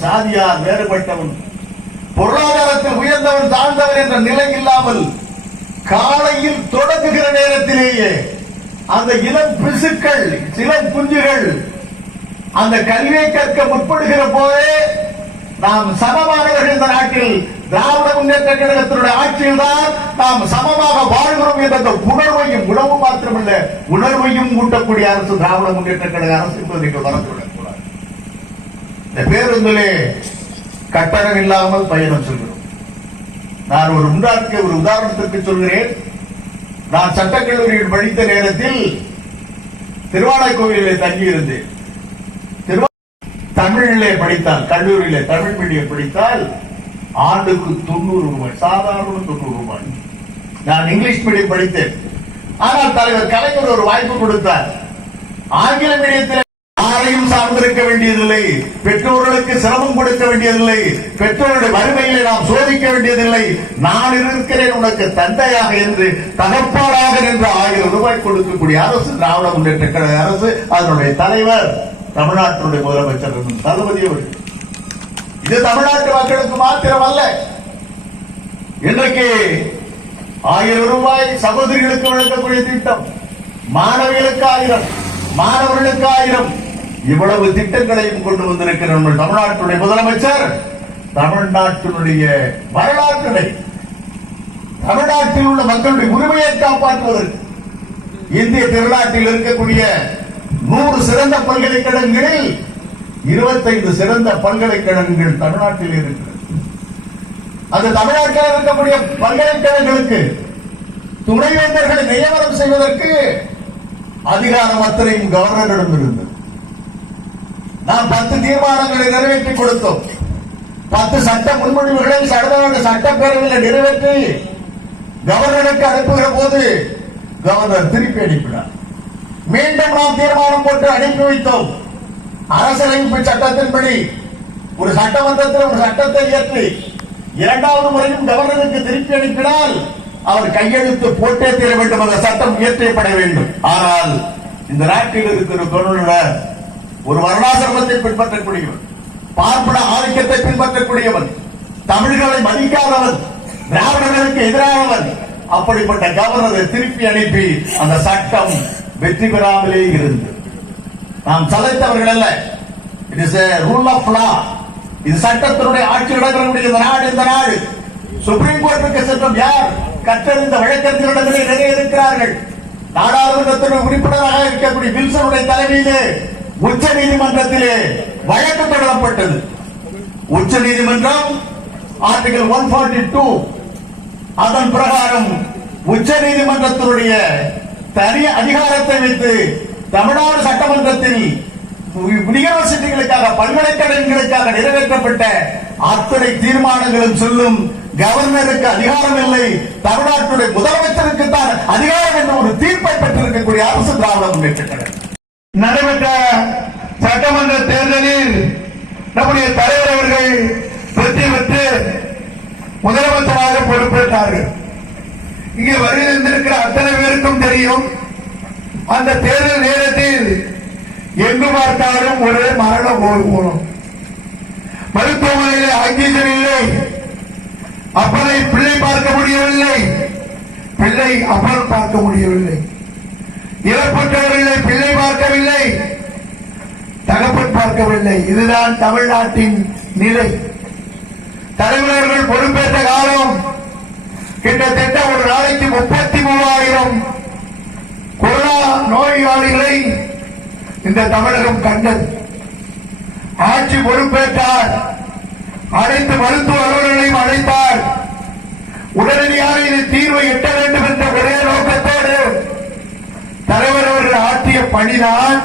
சாதியார் வேறுபட்டவன். பொருளாதாரத்தில் உயர்ந்தவன் தாழ்ந்தவன் என்ற நிலை இல்லாமல் காலையில் தொடங்குகிற நேரத்திலேயே அந்த இளம் பிசுக்கள் இளம் குஞ்சுகள் அந்த கல்வியை கற்க முற்படுகிற போதே நாம் சமமானவர்கள் இந்த நாட்டில் திராவிட முன்னேற்ற கழகத்தினுடைய ஆட்சியில் தான் நாம் சமமாக வாழ்கிறோம் என்ற உணர்வையும் உணவு மாத்திரமல்ல உணர்வையும் ஊட்டக்கூடிய அரசு திராவிட முன்னேற்ற கழக அரசு என்பதை நீங்கள் இந்த பேருந்திலே கட்டணம் இல்லாமல் பயணம் சொல்கிறோம் நான் ஒரு உண்டாக்க ஒரு உதாரணத்திற்கு சொல்கிறேன். நான் சட்டக்கல்லூரியில் படித்த நேரத்தில் திருவானைக்கோவிலிலே தங்கியிருந்தேன். திருவா- தமிழிலே படித்தால் கல்லூரியிலே தமிழ் மீடியம் படித்தால் ஆண்டுக்கு தொண்ணூறு ரூபாய் சாதாரண தொண்ணூறு ரூபாய். நான் இங்கிலீஷ் மீடியம் படித்தேன். ஆனால் தலைவர் கலைஞர் ஒரு வாய்ப்பு கொடுத்தார். ஆங்கில மீடியத்தில் யாரையும் சார்ந்திருக்க வேண்டியதில்லை. பெற்றோர்களுக்கு சிரமம் கொடுக்க வேண்டியதில்லை. பெற்றோருடைய வறுமையிலே நாம் சோதிக்க வேண்டியதில்லை. நான் இருக்கிறேன் உனக்கு தந்தையாக என்று தகப்பாளாக நின்று ஆயிரம் ரூபாய் கொடுக்கக்கூடிய அரசு திராவிட முன்னேற்ற கழக அரசு அதனுடைய தலைவர் தமிழ்நாட்டினுடைய முதலமைச்சர் தளபதி அவர்கள். இது தமிழ்நாட்டு மக்களுக்கு மாத்திரம் அல்ல இன்றைக்கு ஆயிரம் ரூபாய் சகோதரிகளுக்கு வழங்கக்கூடிய திட்டம் மாணவிகளுக்கு ஆயிரம் மாணவர்களுக்கு ஆயிரம் இவ்வளவு திட்டங்களையும் கொண்டு வந்திருக்கிற நம்ம தமிழ்நாட்டுடைய முதலமைச்சர் தமிழ்நாட்டினுடைய வரலாற்றினை தமிழ்நாட்டில் உள்ள மக்களுடைய உரிமையை காப்பாற்றுவதற்கு இந்திய திருநாட்டில் இருக்கக்கூடிய நூறு சிறந்த பல்கலைக்கழகங்களில் இருபத்தைந்து சிறந்த பல்கலைக்கழகங்கள் தமிழ்நாட்டில் இருக்கிறது. அந்த தமிழ்நாட்டில் இருக்கக்கூடிய பல்கலைக்கழகங்களுக்கு துணைவேந்தர்களை நியமனம் செய்வதற்கு அதிகாரம் அத்தனையும் கவர்னரிடம் இருந்தது நாம் பத்து தீர்மானங்களை நிறைவேற்றி கொடுத்தோம். பத்து சட்ட முன்மொழிவுகளை சட்டமன்ற சட்டப்பேரவையில் நிறைவேற்றி கவர்னருக்கு அனுப்புகிற போது கவர்னர் திருப்பி அனுப்பினார். மீண்டும் நாம் தீர்மானம் போட்டு அனுப்பி வைத்தோம். அரசியலமைப்பு சட்டத்தின்படி ஒரு சட்டமன்றத்தில் ஒரு சட்டத்தை இயற்றி இரண்டாவது முறையும் கவர்னருக்கு திருப்பி அனுப்பினால் அவர் கையெழுத்து போட்டே தீர வேண்டும் அந்த சட்டம் இயற்றப்பட வேண்டும். ஆனால் இந்த நாட்டில் இருக்கிற தொழிலாளர் ஒரு வர்ணாசிரமத்தை பின்பற்றக்கூடியவன் பார்ப்பன ஆதிக்கத்தை பின்பற்றக்கூடியவன் தமிழர்களை மதிக்காதவன் திராவிடர்களுக்கு எதிரானவன் அப்படிப்பட்ட கவர்னரை திருப்பி அனுப்பி அந்த சட்டம் வெற்றி பெறாமலே இருந்தது நாம் சலைத்தவர்கள் அல்ல. It is rule of law இது சட்டத்தினுடைய ஆட்சி நடக்கக்கூடிய இந்த நாடு இந்த நாடு. சுப்ரீம் கோர்ட்டுக்கு சென்றும் யார் கற்றறிந்த வழக்கறிஞர்களிடத்திலே நிறைய இருக்கிறார்கள். நாடாளுமன்றத்தினுடைய உறுப்பினராக இருக்கக்கூடிய வில்சனுடைய தலைமையிலே உச்ச நீதிமன்றத்திலே வழக்கு தொடரப்பட்டது உச்ச நீதிமன்றம் ஆர்டிகல் ஒன் ஃபார்ட்டி டூ. அதன் பிரகாரம் உச்ச நீதிமன்றத்தினுடைய தனி அதிகாரத்தை வைத்து தமிழ்நாடு சட்டமன்றத்தில் யூனிவர்சிட்டிகளுக்காக பல்கலைக்கழகங்களுக்காக நிறைவேற்றப்பட்ட அத்தனை தீர்மானங்களும் சொல்லும் கவர்னருக்கு அதிகாரம் இல்லை. தமிழ்நாட்டுடைய முதலமைச்சருக்கு தான் அதிகாரம் என்ற ஒரு தீர்ப்பை பெற்றிருக்கக்கூடிய அரசு திராவிட முன்னேற்ற கழகம். நடைபெற்ற சட்டமன்ற தேர்தலில் நம்முடைய தலைவர் அவர்கள் வெற்றி பெற்று முதலமைச்சராக பொறுப்பேற்றார்கள். இங்கே வருகின்றிருக்கிற அத்தனை பேருக்கும் தெரியும் அந்த தேர்தல் நேரத்தில் எங்கு பார்த்தாலும் ஒரே மரணம் போகும் மருத்துவமனையில் ஆக்சிஜன் இல்லை அப்பனை பிள்ளை பார்க்க முடியவில்லை பிள்ளை அப்பன் பார்க்க முடியவில்லை. இழப்பற்றவர்களை பிள்ளை பார்க்கவில்லை தகப்பன் பார்க்கவில்லை. இதுதான் தமிழ்நாட்டின் நிலை. தலைவர்கள் பொறுப்பேற்ற காலம் கிட்டத்தட்ட ஒரு நாளைக்கு முப்பத்தி மூவாயிரம் கொரோனா நோயாளிகளை இந்த தமிழகம் கண்டது. ஆட்சி பொறுப்பேற்றார் அனைத்து மருத்துவ அலுவலர்களையும் அழைத்தார். உடனடியாக இது தீர்வை எட்ட வேண்டும் என்ற ஒரே தலைவர் அவர்கள் ஆற்றிய பணிதான்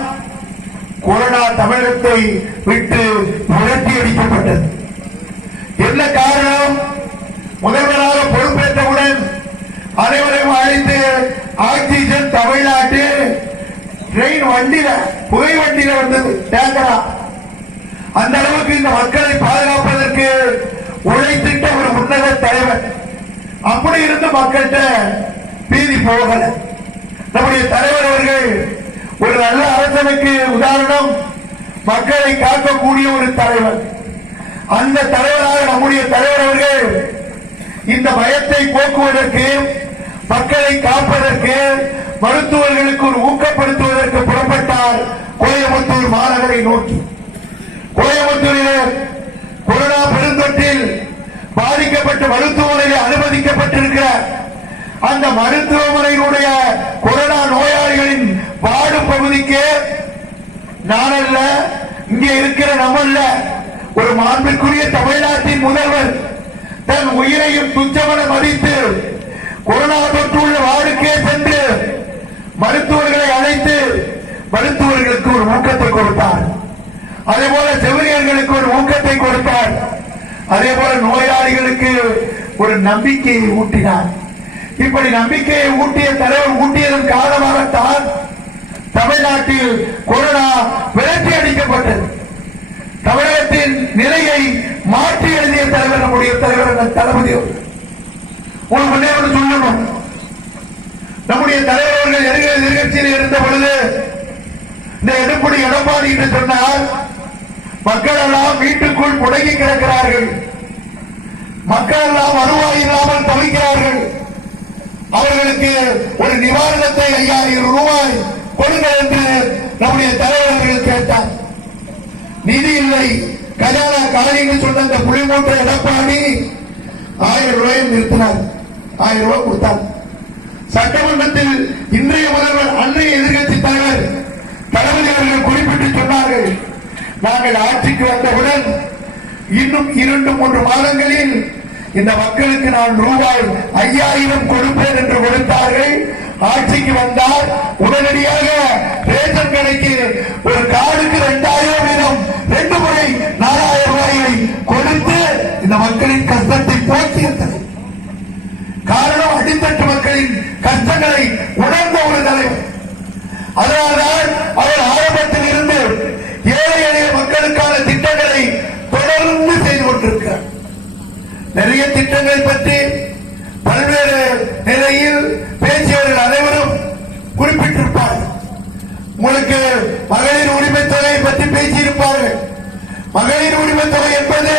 கொரோனா தமிழகத்தை விட்டு முரட்டி அடிக்கப்பட்டது. என்ன காரணம்? முதல்வராக பொறுப்பேற்றவுடன் அனைவரையும் அழைத்து ஆக்சிஜன் தமிழ்நாட்டு ட்ரெயின் வண்டியில புகை வண்டியில வந்தது டேங்கரா. அந்த அளவுக்கு இந்த மக்களை பாதுகாப்பதற்கு உழைத்திட்ட ஒரு உன்னத தலைவர். அப்படி இருந்து மக்கள்கிட்ட பீதி போகலை. நம்முடைய தலைவர் அவர்கள் ஒரு நல்ல அரசனுக்கு உதாரணம் மக்களை காக்கக்கூடிய ஒரு தலைவர். அந்த தலைவராக நம்முடைய தலைவர் அவர்கள் இந்த பயத்தை போக்குவதற்கு மக்களை காப்பதற்கு மருத்துவர்களுக்கு ஒரு ஊக்கப்படுத்துவதற்கு புறப்பட்டார் கோயம்புத்தூர் மாநகரை நோக்கி. கோயம்புத்தூரிலே கொரோனா பெருந்தொற்றில் பாதிக்கப்பட்ட மருத்துவமனையில் அனுமதிக்கப்பட்டிருக்கிற அந்த மருத்துவமனையினுடைய நான் அல்ல இங்கே இருக்கிற நம்மல்ல. ஒரு மாண்பிற்குரிய தமிழ்நாட்டின் முதல்வர் தன் உயிரையும் துச்சமென மதித்து கொரோனா தொற்று உள்ள வார்டுக்கே சென்று மருத்துவர்களை அழைத்து மருத்துவர்களுக்கு ஒரு ஊக்கத்தை கொடுத்தார். அதே போல செவிலியர்களுக்கு ஒரு ஊக்கத்தை கொடுத்தார். அதே போல நோயாளிகளுக்கு ஒரு நம்பிக்கையை ஊட்டினார். இப்படி நம்பிக்கையை ஊட்டிய தலைவர் ஊட்டியதன் காரணமாகத்தான் தமிழ்நாட்டில் கொரோனா விரட்டி அடிக்கப்பட்டது. தமிழகத்தின் நிலையை மாற்றி எழுதிய தலைவர் நம்முடைய தலைவர் தளபதி உங்களுக்கு முன்னே சொல்லணும். நம்முடைய தலைவர் அவர்கள் எதிர்கட்சியில் இருந்த பொழுது இந்த எடுப்படி எடப்பாடி என்று சொன்னால் மக்கள் எல்லாம் வீட்டுக்குள் முடங்கி கிடக்கிறார்கள். மக்கள் எல்லாம் வருவாய் இல்லாமல் தவிக்கிறார்கள். அவர்களுக்கு ஒரு நிவாரணத்தை ஐயாயிரம் ரூபாய் கொடுங்கள் என்று நம்முடைய தலைவர்கள் கேட்டார். நிதி இல்லை. கஜானா என்று சொன்ன அந்த புலிமூன்ற எடப்பாடி ஆயிரம் ரூபாயை நிறுத்தினார். ஆயிரம் ரூபாய் கொடுத்தார். சட்டமன்றத்தில் இன்றைய முதல்வர் அன்றைய எதிர்க்கட்சி தலைவர் தளபதி அவர்கள் குறிப்பிட்டு சொன்னார்கள். நாங்கள் ஆட்சிக்கு வந்தவுடன் இன்னும் இரண்டு மூன்று மாதங்களில் இந்த மக்களுக்கு நான் ரூபாய் ஐயாயிரம் கொடுப்பேன் என்று கொடுத்தார்கள். ஆட்சிக்கு வந்தால் உடனடியாக ரேஷன் கடைக்கு ஒரு கார்டுக்கு இரண்டாயிரம் வீதம் ரெண்டு முறை நாலாயிரம் ரூபாயை கொடுத்து இந்த மக்களின் கஷ்டத்தை போக்கியிருந்தது. காரணம் அடித்தட்டு மக்களின் கஷ்டங்களை உணர்ந்த ஒரு தலைவர். அதனால்தான் அவர் ஆரம்பத்தில் இருந்து ஏழை எளிய மக்களுக்கான திட்டங்களை தொடர்ந்து செய்து கொண்டிருக்கிறார். நிறைய திட்டங்களை பற்றி பல்வேறு நிலையில் உங்களுக்கு மகளிர் உரிமை தொகையை பற்றி பேசியிருப்பார்கள். மகளிர் உரிமை தொகை என்பது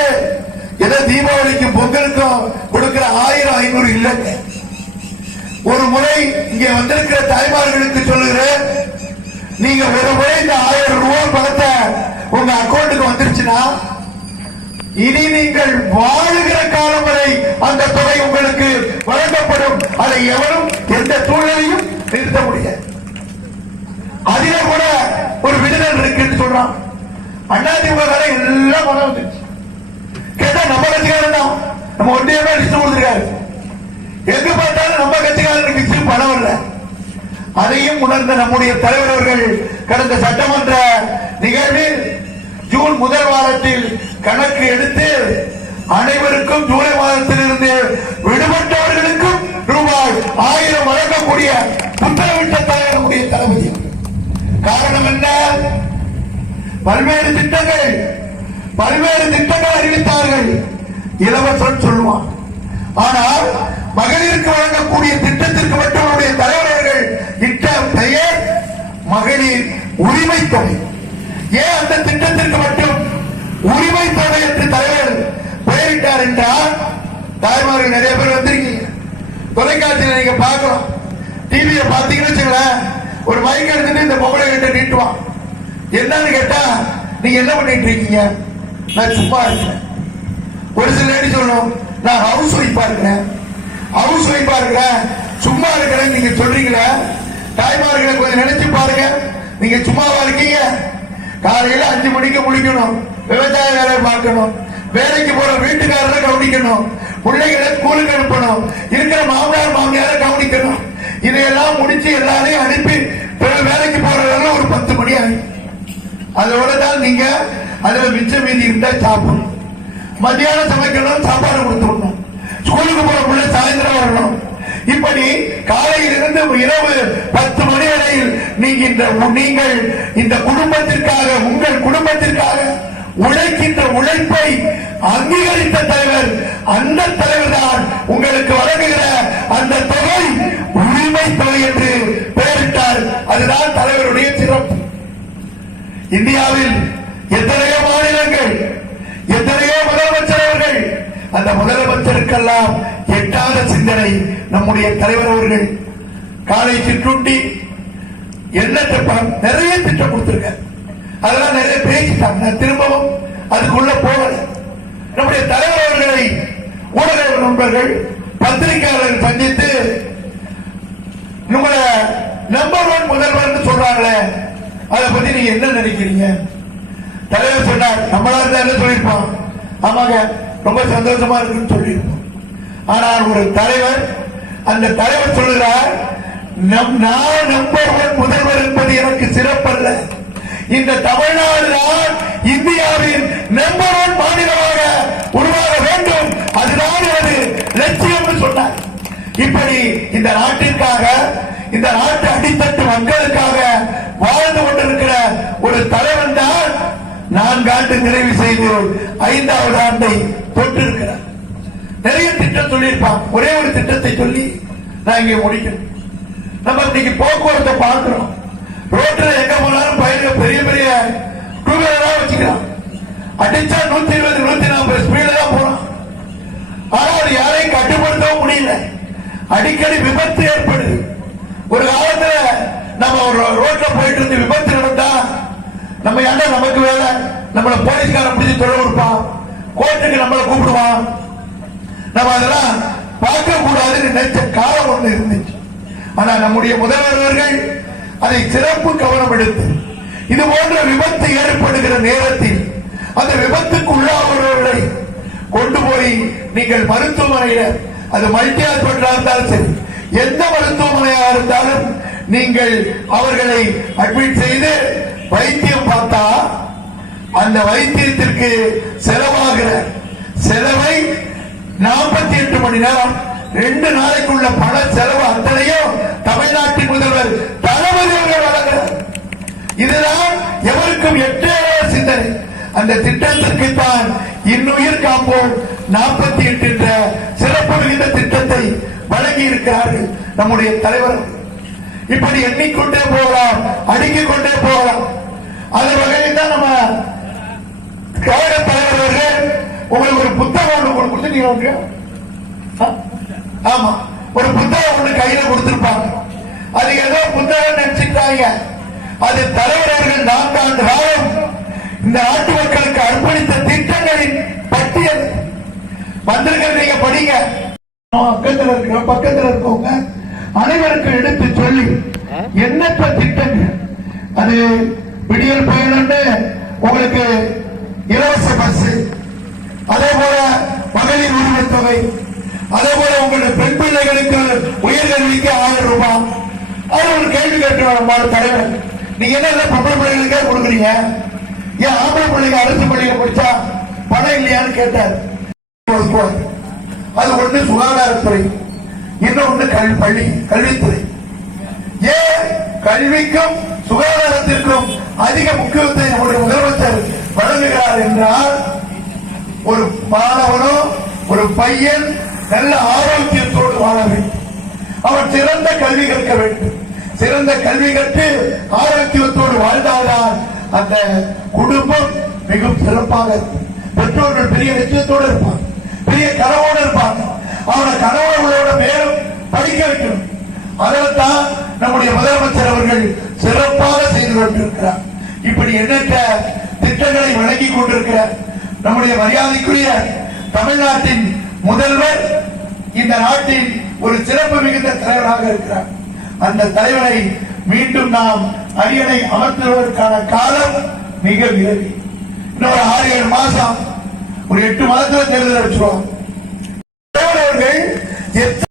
ஏதோ தீபாவளிக்கும் பொங்கலுக்கும் கொடுக்கிற ஆயிரம் ஐநூறு இல்லைங்க ஒரு முறை இங்கே வந்திருக்கிற தாய்மார்களுக்கு சொல்லுகிறேன் நீங்க ஒரு முறை இந்த ஆயிரம் ரூபாய் பணத்தை உங்க அக்கௌண்ட்டுக்கு வந்துருச்சுன்னா இனி நீங்கள் வாழுகிற காலம் வரை அந்த தொகை உங்களுக்கு வழங்கப்படும். அதை எவரும் எந்த சூழ்நிலையும் நிறுத்த முடியாது. அதிலே கூட ஒரு விடுதல் இருக்குன்னு சொல்றான். அதிமுக வேலை எல்லாம் பணம் வந்துச்சு. கேட்டா நம்ம கட்சிக்காரன் தான். நம்ம ஒன்றியமே லிஸ்ட் கொடுத்துருக்காரு. எங்க பார்த்தாலும் நம்ம கட்சிக்காரனுக்கு சிறு பணம் இல்ல. அதையும் உணர்ந்த நம்முடைய தலைவர் அவர்கள் கடந்த சட்டமன்ற நிகழ்வில் ஜூன் முதல் வாரத்தில் கணக்கு எடுத்து அனைவருக்கும் ஜூலை மாதத்திலிருந்து விடுபட்டவர்களுக்கும் ரூபாய் ஆயிரம் வழங்கக்கூடிய உத்தரவிட்ட தலைவர் தளபதி. காரணம் என்ன? பல்வேறு திட்டங்கள் பல்வேறு திட்டங்கள் அறிவித்தார்கள். இலவசம் சொல்லுவான் ஆனால் மகளிருக்கு வழங்கக்கூடிய திட்டத்திற்கு மட்டும் அவருடைய தலைவர்கள் இட்ட பெயர் மகளிர் உரிமை தொகை. ஏன் அந்த திட்டத்திற்கு மட்டும் உரிமை தொகை என்று தலைவர் பெயரிட்டார் என்றால் தாய்மார்கள் நிறைய பேர் வந்திருக்கீங்க. தொலைக்காட்சியில் நீங்க பார்க்கலாம். டிவியை பார்த்தீங்கன்னு வச்சுங்களேன் ஒரு மைக் எடுத்துட்டு இந்த பொம்பளை கிட்ட நீட்டுவான் என்னன்னு கேட்டா நீங்க என்ன பண்ணிட்டு இருக்கீங்க? நான் சும்மா இருக்கிறேன் ஒரு சில லேடி சொல்லணும் நான் ஹவுஸ் ஒய்ஃபா இருக்கிறேன். ஹவுஸ் ஒய்ஃபா இருக்கிறேன். சும்மா இருக்கிறேன் நீங்க சொல்றீங்களே? தாய்மார்களை கொஞ்சம் நினைச்சு பாருங்க. நீங்க சும்மாவா இருக்கீங்க? காலையில அஞ்சு மணிக்கு முடிக்கணும். விவசாய வேலை பார்க்கணும். வேலைக்கு போற வீட்டுக்காரரை கவனிக்கணும். பிள்ளைகளை ஸ்கூலுக்கு அனுப்பணும். இருக்கிற மாமனார் மாமியாரை கவனிக்கணும். இதையெல்லாம் முடிச்சு எல்லாரையும் அனுப்பி வேலைக்கு போறதெல்லாம் ஒரு பத்து மணி ஆகும் அதோட தான் நீங்க அதுல மிச்ச மீதி இருந்தா சாப்பிடணும். மத்தியானம் சமைக்கணும் சாப்பாடு கொடுத்துடணும் ஸ்கூலுக்கு போற பிள்ளை சாயந்தரம் வரணும். இப்படி காலையில் இருந்து இரவு பத்து மணி வரையில் நீங்க இந்த நீங்கள் இந்த குடும்பத்திற்காக உங்கள் குடும்பத்திற்காக உழைக்கின்ற உழைப்பை அங்கீகரித்த தலைவர் அந்த தலைவர் தான் உங்களுக்கு வழங்குகிற அந்த தொகை உரிமை தொகை என்று பெயரிட்டார் அதுதான் தலைவருடைய சிறப்பு இந்தியாவில் எத்தனையோ மாநிலங்கள் எத்தனையோ முதலமைச்சர்கள் அந்த முதலமைச்சருக்கெல்லாம் எட்டாத சிந்தனை நம்முடைய தலைவர் அவர்கள் காலை சிற்றுண்டி என்ன திட்டம் நிறைய திட்டம் கொடுத்திருக்க அதெல்லாம் நிறைய பேசிட்டாங்க. திரும்பவும் அதுக்குள்ள போகல. நம்முடைய தலைவர் அவர்களை ஊடக நண்பர்கள் பத்திரிகையாளர்கள் சந்தித்து நம்ம நம்பர் ஒன் முதல்வர் சொல்றாங்களே அதை பத்தி நீங்க என்ன நினைக்கிறீங்க? தலைவர் சொன்னார் நம்மளா இருந்தா என்ன சொல்லியிருப்போம்? ஆமாங்க ரொம்ப சந்தோஷமா இருக்குன்னு சொல்லியிருப்போம். ஆனால் ஒரு தலைவர் அந்த தலைவர் சொல்லுகிறார் நம் நான் நம்பர் ஒன் முதல்வர் என்பது எனக்கு சிறப்பல்ல. இந்த தமிழ்நாடு தான் இந்தியாவின் நம்பர் ஒன் மாநிலமாக உருவாக வேண்டும். அதுதான் எனது லட்சியம் சொன்னார். இப்படி இந்த நாட்டிற்காக இந்த நாட்டு அடித்தட்டு மக்கள் வாழ்ந்து கொண்டிருக்கிற ஒரு தலைவன் தான் ஆண்டு நிறைவு செய்து ஐந்தாவது ஆண்டை தொட்டிருக்கிறார் நிறைய திட்டம் சொல்லியிருப்பான். ஒரே ஒரு திட்டத்தை சொல்லி நான் இங்கே முடிக்கணும் நம்ம இன்னைக்கு போக்குவரத்தை பார்க்கிறோம். ரோட்ல எங்க போனாலும் பயிர்கள் பெரிய பெரிய டூ வீலரா வச்சுக்கிறான். அடிச்சா நூத்தி இருபது நூத்தி நாற்பது ஸ்பீட்ல தான் போறான். ஆனா அது யாரையும் கட்டுப்படுத்தவும் முடியல. அடிக்கடி விபத்து ஏற்படுது. ஒரு காலத்துல நம்ம ஒரு ரோட்ல போயிட்டு இருந்து விபத்து நடந்தா நம்ம ஏன்டா நமக்கு வேலை? நம்மள போலீஸ்காரன் பிடிச்சி தொலை கொடுப்பான் கோர்ட்டுக்கு நம்மளை கூப்பிடுவான் நம்ம அதெல்லாம் பார்க்க கூடாதுன்னு நினைச்ச காலம் ஒண்ணு இருந்துச்சு. ஆனா நம்முடைய முதல்வர்கள் அதை சிறப்பு கவனம் எடுத்து இது போன்ற விபத்து ஏற்படுகிற நேரத்தில் அந்த விபத்துக்கு உள்ளாவர்களை கொண்டு போய் நீங்கள் மருத்துவமனையில அது மல்டி ஹாஸ்பிட்டலா இருந்தாலும் சரி எந்த மருத்துவமனையா இருந்தாலும் நீங்கள் அவர்களை அட்மிட் செய்து வைத்தியம் பார்த்தா அந்த வைத்தியத்திற்கு செலவாகிற செலவை நாற்பத்தி எட்டு மணி நேரம் ரெண்டு நாளைக்குள்ள பண செலவு அத்தனையும் தமிழ்நாட்டின் முதல்வர் தளபதி அவர்கள் வழங்குகிறார் இதுதான் எவருக்கும் எட்டே சிந்தனை. அந்த திட்டத்திற்கு தான் இன்னுயிர் காப்போம் நாற்பத்தி எட்டு என்ற சிறப்பு மிகுந்த திட்டத்தை வழங்கி இருக்கிறார்கள் நம்முடைய தலைவர். இப்படி எண்ணிக்கொண்டே போகலாம் அடுக்கிக் கொண்டே போகலாம். அந்த வகையில் தான் நம்ம கழக தலைவர்கள் உங்களுக்கு ஒரு புத்தகம் ஒன்று உங்களுக்கு கொடுத்துட்டீங்க உங்களுக்கு? ஆமா. ஒரு புத்தகம் ஒன்று கையில கொடுத்திருப்பாங்க. அது ஏதோ புத்தகம் நினைச்சுட்டாங்க அது தலைவர்கள் அவர்கள் நான்காண்டு காலம் இந்த நாட்டு மக்களுக்கு அர்ப்பணித்த திட்டங்களின் பட்டியல். வந்திருக்கிறது நீங்க படிங்க. பக்கத்தில் இருக்கிற பக்கத்தில் இருக்கவங்க அனைவருக்கும் எடுத்து சொல்லி எண்ணற்ற திட்டங்கள். அது விடியல் பயணம்னு உங்களுக்கு இலவச பஸ் அதே போல மகளிர் உரிமைத் தொகை அதே போல உங்களுடைய பெண் பிள்ளைகளுக்கு உயர்கல்விக்கு ஆயிரம் ரூபாய் அது ஒரு கேள்வி தலைவர் நீங்க என்ன பொம்பளை பிள்ளைகளுக்கே கொடுக்குறீங்க? ஏன் ஆம்பளை பிள்ளைங்க அரசு பள்ளியில படிச்சா பணம் இல்லையான்னு கேட்டார். அது ஒண்ணு சுகாதாரத்துறை இன்னொன்று கல்வி பள்ளி கல்வித்துறை. ஏன் கல்விக்கும் சுகாதாரத்திற்கும் அதிக முக்கியத்துவத்தை நம்முடைய முதலமைச்சர் வழங்குகிறார் என்றால் ஒரு மாணவனோ ஒரு பையன் நல்ல ஆரோக்கியத்தோடு வாழ வேண்டும். அவன் சிறந்த கல்வி கற்க வேண்டும். சிறந்த கல்வி கற்று ஆரோக்கியத்தோடு வாழ்ந்தால்தான் அந்த குடும்பம் மிகவும் சிறப்பாக இருக்கும். பெற்றோர்கள் பெரிய லட்சியத்தோடு இருப்பாங்க. பெரிய கனவோடு இருப்பாங்க. அவனை கனவுகளோட மேலும் படிக்க வைக்கணும். அதில் நம்முடைய முதலமைச்சர் அவர்கள் சிறப்பாக செய்து கொண்டிருக்கிறார். இப்படி எண்ணற்ற திட்டங்களை வழங்கி கொண்டிருக்கிறார் நம்முடைய மரியாதைக்குரிய தமிழ்நாட்டின் முதல்வர் இந்த நாட்டின் ஒரு சிறப்பு மிகுந்த தலைவராக இருக்கிறார். அந்த தலைவரை மீண்டும் நாம் அரியணை அமர்த்துவதற்கான காலம் மிக விரைவில் இன்னொரு ஆறு ஏழு மாசம் ஒரு எட்டு மாதத்துல தேர்தல் வச்சிருவாங்க அவர்கள்